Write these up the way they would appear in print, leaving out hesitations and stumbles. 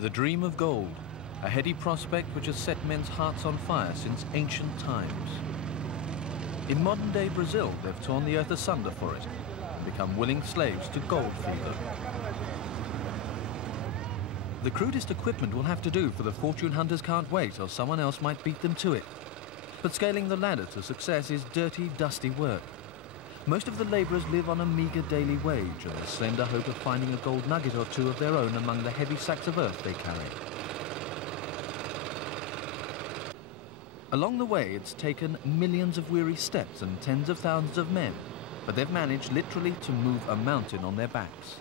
The dream of gold, a heady prospect which has set men's hearts on fire since ancient times. In modern-day Brazil, they've torn the earth asunder for it and become willing slaves to gold fever. The crudest equipment will have to do, for the fortune hunters can't wait, or someone else might beat them to it. But scaling the ladder to success is dirty, dusty work. Most of the labourers live on a meagre daily wage and the slender hope of finding a gold nugget or two of their own among the heavy sacks of earth they carry. Along the way, it's taken millions of weary steps and tens of thousands of men, but they've managed literally to move a mountain on their backs.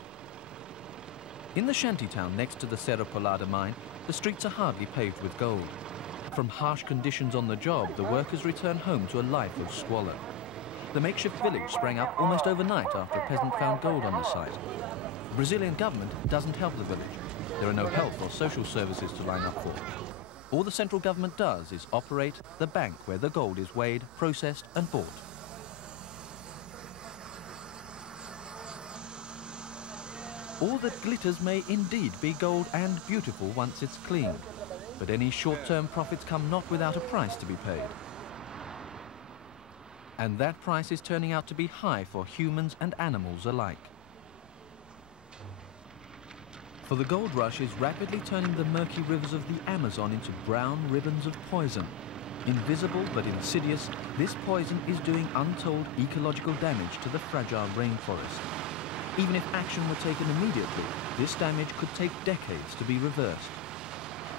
In the shantytown next to the Serra Pelada mine, the streets are hardly paved with gold. From harsh conditions on the job, the workers return home to a life of squalor. The makeshift village sprang up almost overnight after a peasant found gold on the site. The Brazilian government doesn't help the village. There are no health or social services to line up for. All the central government does is operate the bank where the gold is weighed, processed and bought. All that glitters may indeed be gold and beautiful once it's cleaned, but any short-term profits come not without a price to be paid. And that price is turning out to be high for humans and animals alike. For the gold rush is rapidly turning the murky rivers of the Amazon into brown ribbons of poison. Invisible but insidious, this poison is doing untold ecological damage to the fragile rainforest. Even if action were taken immediately, this damage could take decades to be reversed.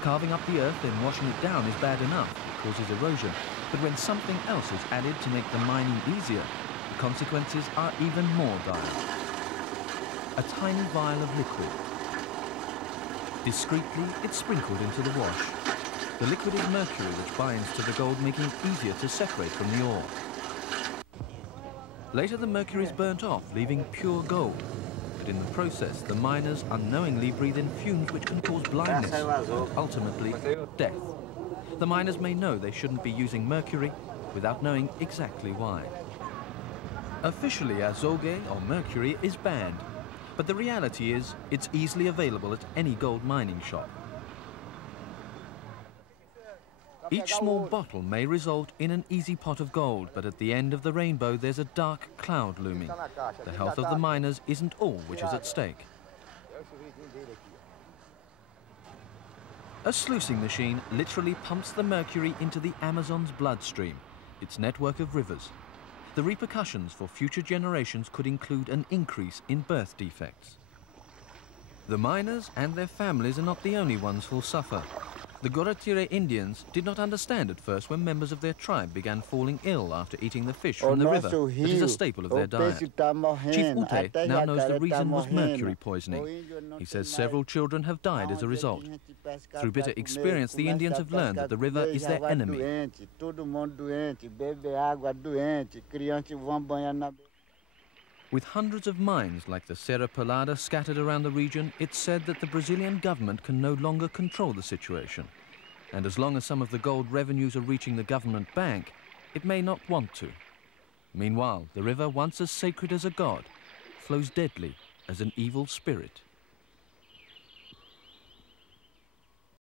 Carving up the earth, then washing it down is bad enough, it causes erosion. But when something else is added to make the mining easier, the consequences are even more dire. A tiny vial of liquid. Discreetly, it's sprinkled into the wash. The liquid is mercury, which binds to the gold, making it easier to separate from the ore. Later, the mercury is burnt off, leaving pure gold. But in the process, the miners unknowingly breathe in fumes which can cause blindness and ultimately death. The miners may know they shouldn't be using mercury without knowing exactly why. Officially, azogue, or mercury, is banned, but the reality is it's easily available at any gold mining shop. Each small bottle may result in an easy pot of gold, but at the end of the rainbow there's a dark cloud looming. The health of the miners isn't all which is at stake. A sluicing machine literally pumps the mercury into the Amazon's bloodstream, its network of rivers. The repercussions for future generations could include an increase in birth defects. The miners and their families are not the only ones who'll suffer. The Guaratire Indians did not understand at first when members of their tribe began falling ill after eating the fish from the river that is a staple of their diet. Chief Ute now knows the reason was mercury poisoning. He says several children have died as a result. Through bitter experience, the Indians have learned that the river is their enemy. With hundreds of mines like the Serra Pelada scattered around the region, it's said that the Brazilian government can no longer control the situation. And as long as some of the gold revenues are reaching the government bank, it may not want to. Meanwhile, the river, once as sacred as a god, flows deadly as an evil spirit.